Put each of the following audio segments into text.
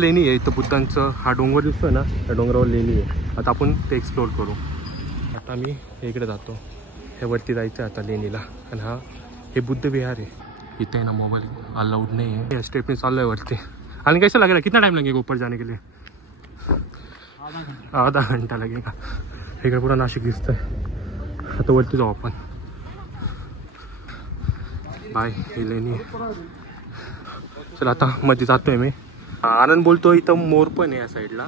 लेणी आहे इथं बुद्धांचं. हा डोंगर दिसतोय ना, त्या डोंगरावर लेणी आहे. आता आपण ते एक्सप्लोर करू. आता मी इकडे जातो, हे वरती जायचं आता लेणीला. आणि हे बुद्ध विहार आहे. इथे है ना मोबाइल अलाउड नहीं है. स्टेपनी चाल रहा है वरती. आणि कैसा लग रहा है, कितना टाइम लगेगा ऊपर जाने के लिए? आधा घंटा लगेगा. इकडे पूरा नाशिक दिसतंय. आता वरती जाऊ आपण. बाय. ही लेणी आहे. चल आता मध्ये जातोय मी. आनंद बोलतो इथं मोर पण आहे या साईडला.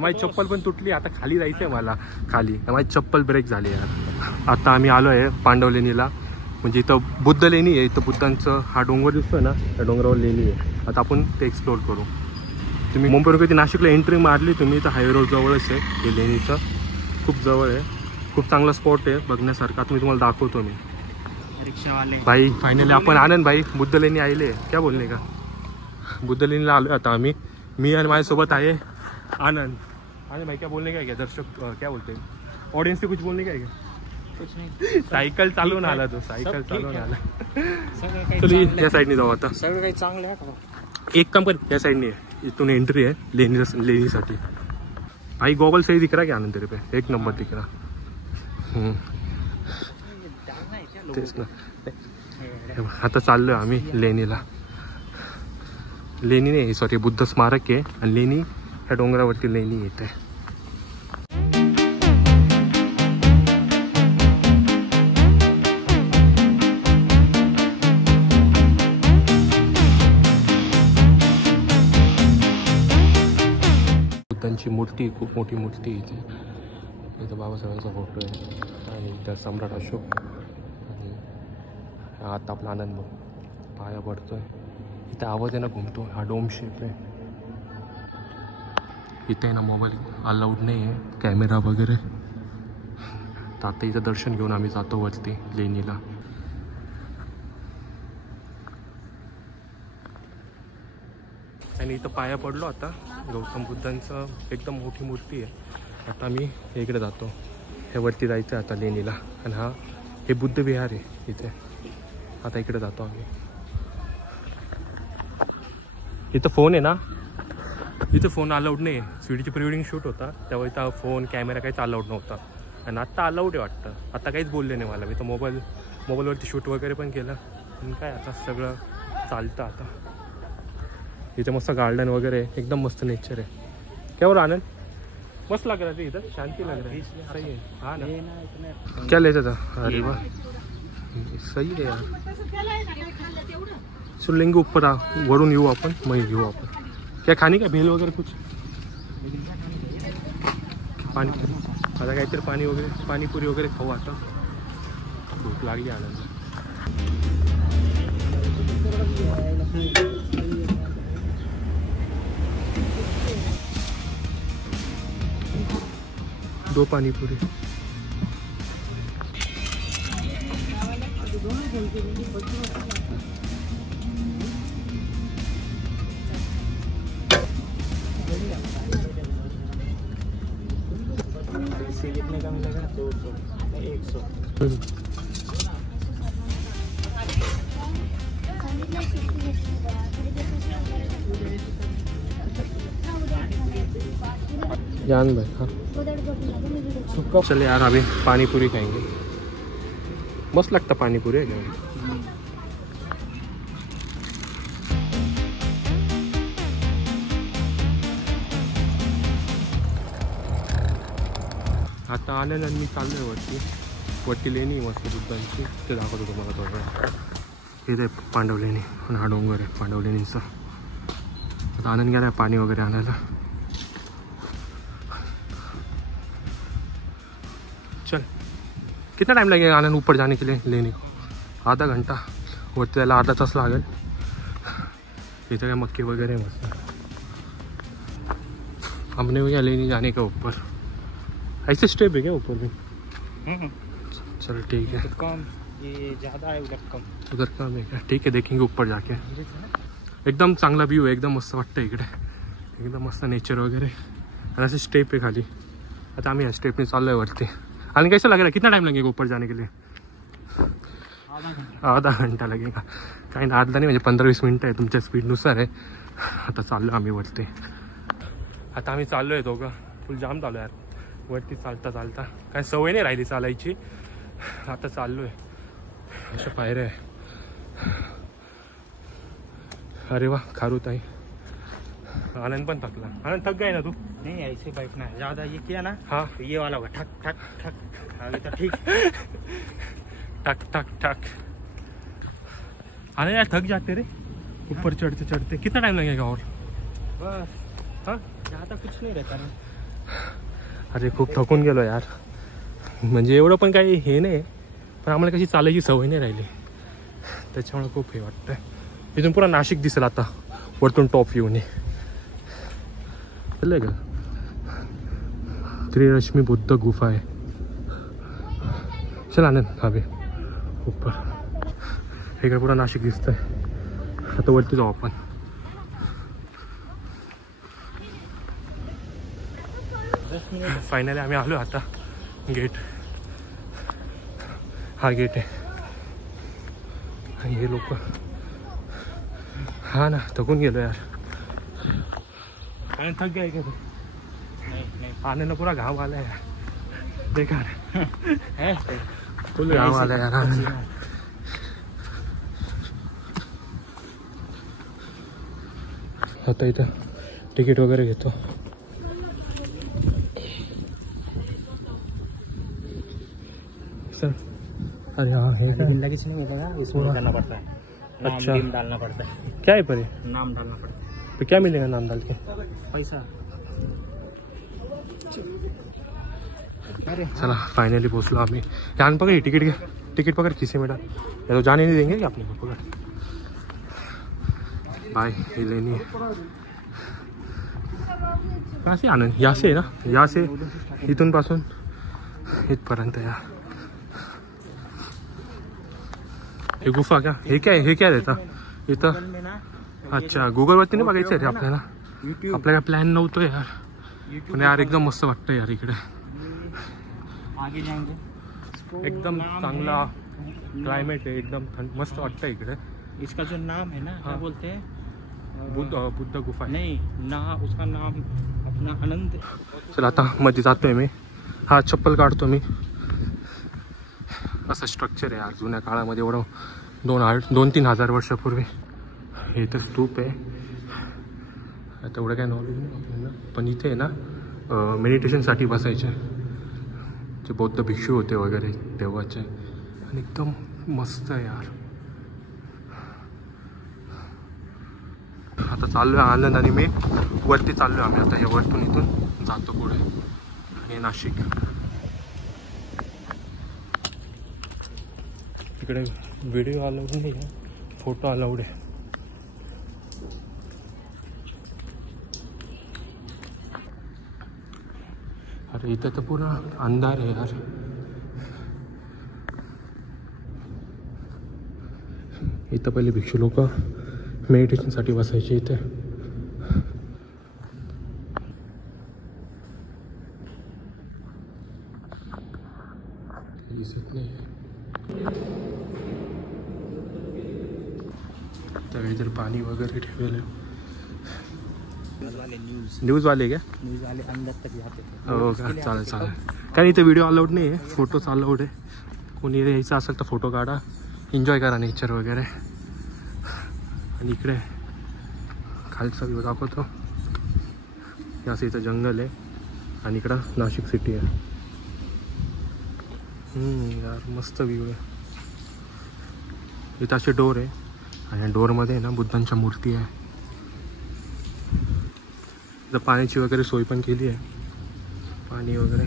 माझी चप्पल पण तुटली. आता खाली जायचंय मला. खाली माझी चप्पल ब्रेक झाली यार. आता आम्ही आलो आहे पांडव लेणीला. म्हणजे इथं बुद्ध लेणी आहे. इथं बुद्धांचं हा डोंगर दिसतोय ना, त्या डोंगरावर लेणी आहे. आता आपण ते एक्सप्लोर करू. तुम्ही मुंबईवरून कधी नाशिकला एंट्री मारली तुम्ही तर हायवे रोड जवळच आहे हे लेणीचं. खूप जवळ आहे. खूप चांगला स्पॉट आहे बघण्यासारखा. तुम्ही तुम्हाला दाखवतो मी. रिक्षावाले भाई फायनली आपण आनंद भाई बुद्ध लेणी आले. क्या बोलणे का, बुद्ध लेणीला आलो आता आम्ही. मी आणि माझ्यासोबत आहे आनंद. आनंद भाई क्या बोलने का है क्या, दर्शक क्या बोलते हैं, ऑडियंस से कुछ बोलने का है क्या? कुछ नहीं. सायकल चालवून आला तो. सायकल चालवून आला. सगळं या साईडने जाऊ आता. सगळं काही चांगलं आहे का? एक काम कर, या साइड नहीं है. इतने एंट्री है लेनी साठी. भाई गॉगल सही दिख रहा है क्या आनंद तेरे पे? एक नंबर दिख रहा. तेच ना. आता चाललोय आम्ही लेणीला. लेणी नाही, सॉरी बुद्ध स्मारक आहे. आणि लेणी ह्या डोंगरावरती लेणी येते. बुद्धांची मूर्ती, खूप मोठी मूर्ती आहे इथे. इथं बाबासाहेबांचा फोटो आहे. आणि इथं सम्राट अशोक. आणि आता आपला आनंद पाया पडतोय. इथं आवाज आहे ना घुमतो. हा डोम शेप आहे. इथे आहे ना मोबाईल अलाउड नाही आहे, कॅमेरा वगैरे. तर आता इथं दर्शन घेऊन आम्ही जातो वरती लेणीला. आणि इथं पाया पडलो आता. गौतम बुद्धांचं एकदम मोठी मूर्ती आहे. आता आम्ही इकडे जातो, हे वरती जायचं आता लेणीला. आणि हे बुद्ध विहार आहे इथे. आता इकडे जातो आम्ही. इथं फोन आहे ना, इथं फोन अलाउड नाही आहे. सीडीची प्री-वेडिंग शूट होता तेव्हा इथं फोन कॅमेरा काहीच अलाउड नव्हता. आणि आत्ता अलाउड आहे वाटतं. आता काहीच बोलले नाही मला. मी तर मोबाईलवरती शूट वगैरे पण केलं. आणि काय आता सगळं चालतं आता. इथे मस्त गार्डन वगैरे आहे. एकदम मस्त नेचर आहे. क्या बोल आनंद, मस्त लग रहा है इधर. शांति लग रहा है. सही है. हाँ ना, क्या लेता था? अरे वाह, सही है यार. चल लेंगे ऊपर. वरून येऊ आपण, मग घेऊ आपण. क्या खाने का, भेल वगैरे कुछ? पाणी आता काहीतरी पाणी वगैरे, पाणीपुरी वगैरे खाऊ आता. भूक लागली आनंद. दो पानीपुरी. कितने का मिलेगा? 200 100. जान भाई. हाँ चले यार, अभी पानीपुरी खाएंगे. मस्त लगता पानीपुरी है क्या? आता आनंद आणि मी चाललोय वरती लेणी मस्त बुद्धांची. ते दाखवतो तुम्हाला थोडं. इथे पांडव लेणी आणि हा डोंगर आहे पांडव लेणीचा. आता आनंद गेला पाणी वगैरे आणायला. चल, कितना टाइम लगेगा आनंद ऊपर जाने के लिए लेने को? आधा घंटा. वरती जायला अर्धा तास लागेल. इधर क्या मक्के वगैरह मस्त. हमने भी क्या लेने जाने का ऊपर. ऐसे स्टेप है क्या ऊपर भी? चल ठीक है. कम ये ज़्यादा है, उधर कम. उधर कम है क्या? ठीक है, देखेंगे ऊपर जाके. एकदम चांगला व्यू आहे. एकदम मस्त वाटतं इकडे. एकदम मस्त नेचर वगैरे. आणि असे स्टेप आहे खाली. आता आम्ही या स्टेपने चाललो आहे वरती. आणि कैसा लग रहा है, कितना टाइम लगेगा ऊपर जाने के लिए? आधा घंटा लगेगा. काही ना, अर्धा नाही म्हणजे 15-20 मिनटं आहे. तुमच्या स्पीडनुसार आहे. आता चाललो आम्ही वरती. आता आम्ही चाललो आहे दोघं. फुल जाम चालू यार वरती चालता चालता. काय सवय नाही राहिली चालायची. आता चाललो आहे. अशा पायऱ्या आहे. अरे वा खारुताई. आनंद पण थकला. आनंद थक गए ना तू? नहीं ऐसे बैठना है, ज्यादा ये किया ना हाँ तो ये वाला होगा ठक ठक ठक. आगे तो ठीक. टक टक टक. आनंद यार थक जाते रे ऊपर चढ़ते चढ़ते. कितना टाइम लगेगा और? बस हाँ ज्यादा कुछ नहीं रहता ना. अरे खूप थकून गेलो यार. म्हणजे एवढं पण काही हे नाही पण आम्हाला कशी चालायची सवय नाही राहिली त्याच्यामुळे खूप हे वाटतंय. इथून पुरा नाशिक दिसेल आता वरतून टॉप व्ह्यूने. चाललंय का त्रिरश्मी बुद्ध गुफा आहे. चल आनंद हवे ऊपर. इकडे पुरा नाशिक दिसतंय. आता वरती जाऊ आपण. फायनली आम्ही आलो आता गेट. हा गेट आहे. आणि हे लोक हा ना थकून गेलो यार. आणि थक गया क्या तू? नहीं आने पुरा घाम आला यार. बेकार है फुल घाम आला यार. आता इथं तिकीट वगैरे घेतो. सर अरे हाँ है क्या? जिंदगी से नहीं मिलेगा, इसमें करना पड़ता है. नाम अच्छा. बीम डालना पड़ता है. क्या है पर ये? नाम डालना पड़ता है. तो क्या मिलेगा नाम डाल के? पैसा. अरे चला फाइनली पहुँचलो आम्ही. यहाँ पकड़ टिकट घ्या. टिकट पकड़ किसी में डाल. या तो जाने नहीं देंगे क्या अपने को. पकड़ बाय. ये लेनी है. कहाँ से आनंद? यहाँ से है ना. यहाँ से इथून पासून इथपर्यंत या. हे गुफा क्या हे क्या आहे? हे काय देता इथं? में ना अच्छा गुगलवरती नाही बघायचं रे आपल्याला. YouTube आपल्याला प्लॅन नव्हतो यार पण यार एकदम मस्त वाटतं यार इकडे. आगे जाएंगे. एकदम नाम चांगला है. क्लायमेट आहे. एकदम मस्त वाटतं इकडे. इसका जो नाम है ना क्या हाँ. बोलते हैं? बुद्ध गुफा आहे. नहीं ना, उसका नाम अपना आनंद. चला आता मध्ये जातोय मी. हा चप्पल काढतो मी. असं स्ट्रक्चर आहे यार जुन्या काळामध्ये. एवढं 2-3 हजार वर्षापूर्वी. हे इथं स्तूप आहे. आता एवढं काय नॉलेज नाही आपल्याला पण इथे आहे ना मेडिटेशनसाठी बसायचे जे बौद्ध भिक्षू होते वगैरे तेव्हाचे. आणि एकदम मस्त आहे यार. आता चाललो आहे आनंद आणि मी वरती चाललो आहे आम्ही. आता या वरतून इथून जातो पुढे आणि नाशिक. इकडे व्हिडिओ अलाउड नाही आहे फोटो अलाउड आहे. अरे इथं तर पूर्ण अंधार आहे यार. इथं पहिले भिक्षू लोक मेडिटेशनसाठी बसायचे इथे. दिसत नाही त्यावेळी पाणी वगैरे ठेवलेलं. न्यूज वाले क्या? न्यूज वाले अंदर तक जाते थे. हो का चालेल चालेल. काय इथे व्हिडिओ अलाउड नाही आहे फोटोच अलाउड आहे. कोणी यायचं असेल तर फोटो काढा एन्जॉय करा नेचर वगैरे. आणि इकडे खालचा व्ह्यू दाखवतो. असं इथं जंगल आहे आणि इकडं नाशिक सिटी आहे. यार मस्त व्ह्यू आहे. इथं असे डोर आहे आणि डोरमध्ये ना बुद्धांच्या मूर्ती आहे. इथं पाण्याची वगैरे सोय पण केली आहे. पाणी वगैरे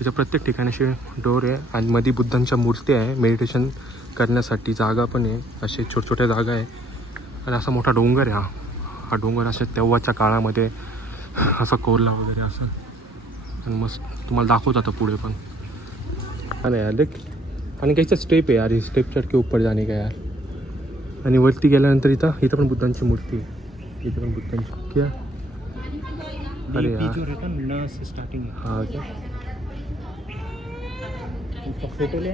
इथं प्रत्येक ठिकाणी असे डोर आहे आणि मध्ये बुद्धांच्या मूर्ती आहे. मेडिटेशन करण्यासाठी जागा पण आहे. असे छोट्या जागा आहे आणि असा मोठा डोंगर आहे. हा डोंगर असे तेव्हाच्या काळामध्ये असा कोरला वगैरे असं. आणि मस्त तुम्हाला दाखवत आता पुढे पण. आणि यार देख आणि काहीचा स्टेप आहे यार. स्टेप चढ के ऊपर जाणे का यार. आणि वरती गेल्यानंतर इथं पण बुद्धांची मूर्ती आहे. इथं पण बुद्धांची क्या. अरे यार जो रहता न से स्टार्टिंग हाँ क्या उसका फोटो ले.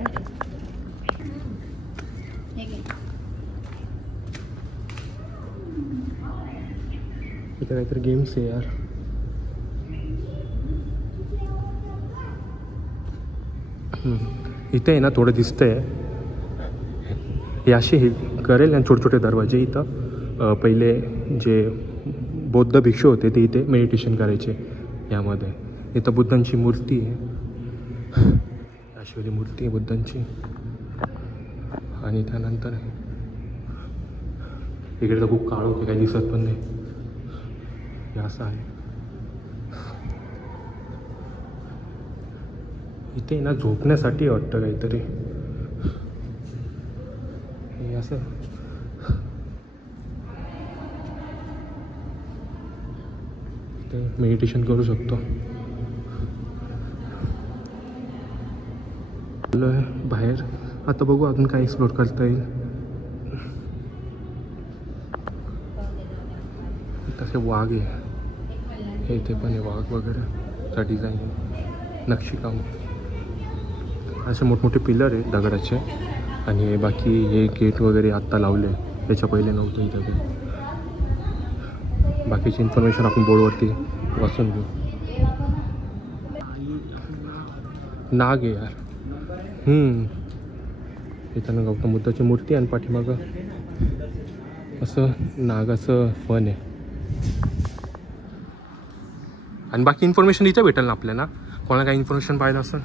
इथे काहीतरी गेम्स आहे यार. इथे आहे ना थोडं दिसतंय हे असे हे करेल आणि छोटे छोटे दरवाजे इथं पहिले जे बौद्ध भिक्षू होते ते इथे मेडिटेशन करायचे यामध्ये. इथं बुद्धांची मूर्ती आहे, अशी मूर्ती आहे बुद्धांची. आणि त्यानंतर इकडे तर खूप काळ होते, काही दिसत पण नाही. हे असं आहे. इथे ना झोपण्यासाठी वाटतं काहीतरी हे असं. इथे मेडिटेशन करू शकतो. आलो आहे बाहेर, आता बघू अजून काय एक्सप्लोर करता येईल. तसे वाघ आहे हे इथे पण आहे, वाघ वगैरे चा डिझाईन नक्षीकाम. असे मोठमोठे पिलर आहे दगडाचे. आणि बाकी हे गेट वगैरे आत्ता लावले, त्याच्या पहिले नव्हतं इथं काही. बाकीची इन्फॉर्मेशन आपण बोर्डवरती वाचून घेऊ. नाग आहे यार. इथं गौतम बुद्धाची मूर्ती आणि पाठीमागं असं नागाचं वन आहे. आणि बाकी इन्फॉर्मेशन इथं भेटेल ना आपल्याला. कोणाला काही इन्फॉर्मेशन पाहिजे असेल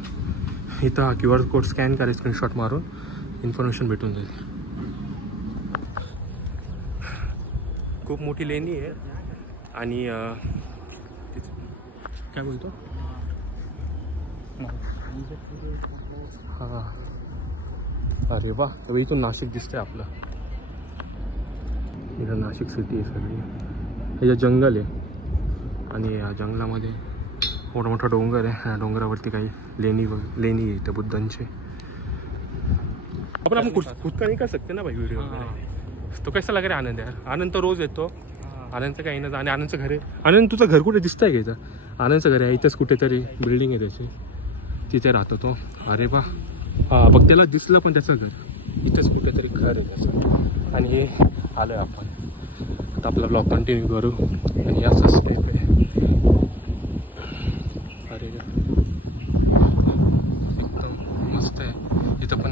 इथं QR कोड स्कॅन करायचं, स्क्रीनशॉट मारून इन्फॉर्मेशन भेटून जाईल. खूप मोठी लेणी आहे. आणि काय बोलतो हां, अरे वा, इथून नाशिक दिसतंय आपलं. इथं नाशिक सिटी आहे सगळी. ह्याच्यात जंगल आहे आणि या जंगलामध्ये मोठा मोठा डोंगर आहे. ह्या डोंगरावरती काही लेणी आहे इथं बुद्धांचे. आपण खुद का नहीं कर सकते ना भाई वीडियो में. तो कैसा लग रहा है आनंद यार? आनंद तो रोज येतो. आनंदचं काही नाही. आणि आनंदचं घर आहे. आनंद तुझं घर कुठे दिसतंय का इथं? आनंदचं घर आहे इथंच कुठेतरी, बिल्डिंग आहे त्याची, तिथे राहतो तो. अरे वा, हां बघ त्याला दिसलं पण त्याचं घर इथंच कुठेतरी घर आहे त्याचं. आणि हे आलं आपण आता आपला ब्लॉग कंटिन्यू करू. आणि असं स्टेप आहे. अरे एकदम मस्त आहे. इथं पण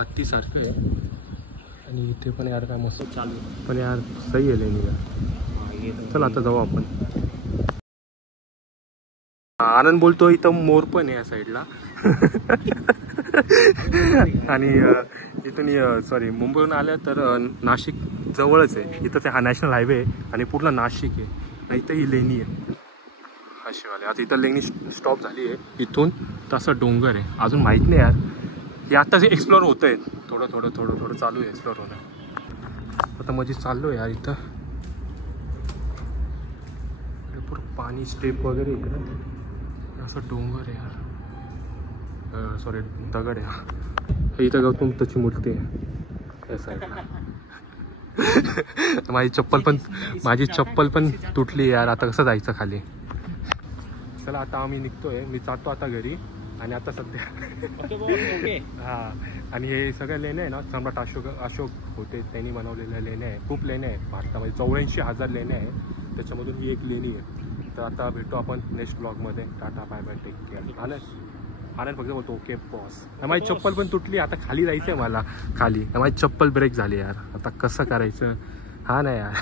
हत्तीसारखं आहे. आणि इथे पण यार काय मस्त चालू आहे. पण यार सही आहे लेणी यार. चल आता जाऊ आपण. आनंद बोलतो इथं मोर पण आहे या साईडला. आणि इथून सॉरी मुंबईहून आल्या तर नाशिक जवळच आहे. इथं ते हा नॅशनल हायवे आहे आणि पूर्ण नाशिक आहे. आणि इथं ही लेणी आहे अशीवाले. आता इथं लेणी स्टॉप झाली आहे. इथून तसं डोंगर आहे. अजून माहीत नाही यार, हे आत्ताच एक्सप्लोर होतं आहे. थोडं थोडं थोडं थोडं चालू आहे एक्सप्लोर होणं. आता मजेत चाललो आहे यार. इथं पूर्ण पाणी, स्टेप वगैरे इकडं असं डोंगर आहे यार. सॉरी दगड आहे. इथं गौतम बुद्धाची मूर्ती आहे या साईडला. माझी चप्पल पण तुटली यार. आता कसं जायचं खाली. चला आता आम्ही निघतोय. मी जातो आता घरी. आणि आता सध्या हां. आणि हे सगळ्या लेण्या आहे ना, सम्राट अशोक होते त्यांनी बनवलेल्या लेण्या आहे. खूप लेण्या आहेत भारतामध्ये. 84,000 लेण्या आहे. त्याच्यामधून ही एक लेणी आहे. तर आता भेटू आपण नेक्स्ट ब्लॉगमध्ये. Tata, bye bye, take care. आनंद फक्त बोलतो ओके बॉस. माझी चप्पल पण तुटली. आता खाली जायचं आहे मला. खाली माझी चप्पल ब्रेक झाली यार. आता कसं करायचं? हा ना यार.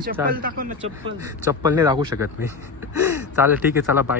चप्पल दाखव ना. चप्पल नाही दाखवू शकत मी. चालेल ठीक आहे, चला बाय.